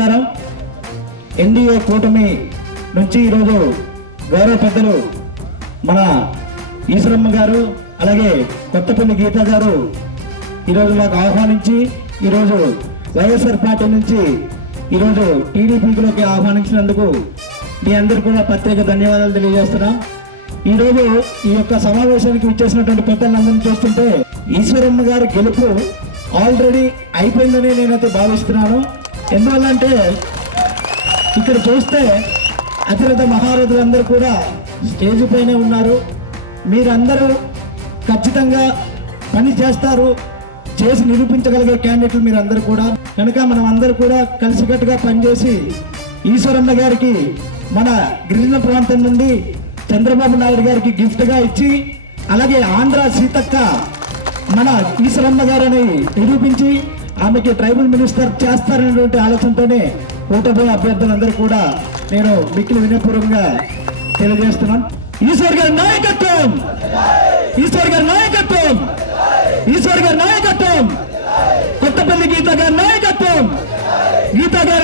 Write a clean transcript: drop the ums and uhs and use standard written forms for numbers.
నమస్కారం. ఎన్డీఏ కూటమి నుంచి ఈరోజు గౌరవ పెద్దలు మన ఈశ్వరమ్మ గారు అలాగే కొత్తపల్లి గీత గారు ఈరోజు మాకు ఆహ్వానించి ఈరోజు వైఎస్ఆర్ పార్టీ నుంచి ఈరోజు టీడీపీలోకి ఆహ్వానించినందుకు మీ అందరూ కూడా ప్రత్యేక ధన్యవాదాలు తెలియజేస్తున్నాం. ఈరోజు ఈ యొక్క సమావేశానికి విచ్చేసినటువంటి పెద్దలందరినీ చూస్తుంటే ఈశ్వరమ్మ గారి గెలుపు ఆల్రెడీ అయిపోయిందని నేనైతే భావిస్తున్నాను. ఎందువల్లంటే ఇక్కడ చూస్తే అతిరథ మహారథులందరూ కూడా స్టేజ్ పైనే ఉన్నారు. మీరందరూ ఖచ్చితంగా పని చేస్తారు, చేసి నిరూపించగలిగే క్యాండిడేట్లు మీరందరూ కూడా. కనుక మనం అందరూ కూడా కలిసికట్టుగా పనిచేసి ఈశ్వరమ్మ గారికి మన గిరిజన ప్రాంతం నుండి చంద్రబాబు నాయుడు గారికి గిఫ్ట్గా ఇచ్చి అలాగే ఆంధ్ర సీతక్క మన ఈశ్వరమ్మ గారిని నిరూపించి ఆమెకి ట్రైబల్ మినిస్టర్ చేస్తారనేటువంటి ఆలోచనతోనే ఓటమి అభ్యర్థులందరూ కూడా నేను మిక్కిలి వినయపూర్వకంగా తెలియజేస్తున్నాను. ఈశ్వర్ గారి నాయకత్వం, ఈశ్వర్ గారి నాయకత్వం, ఈశ్వర్ గారి నాయకత్వం, కొత్తపల్లి గీత గారి నాయకత్వం, గీత గారి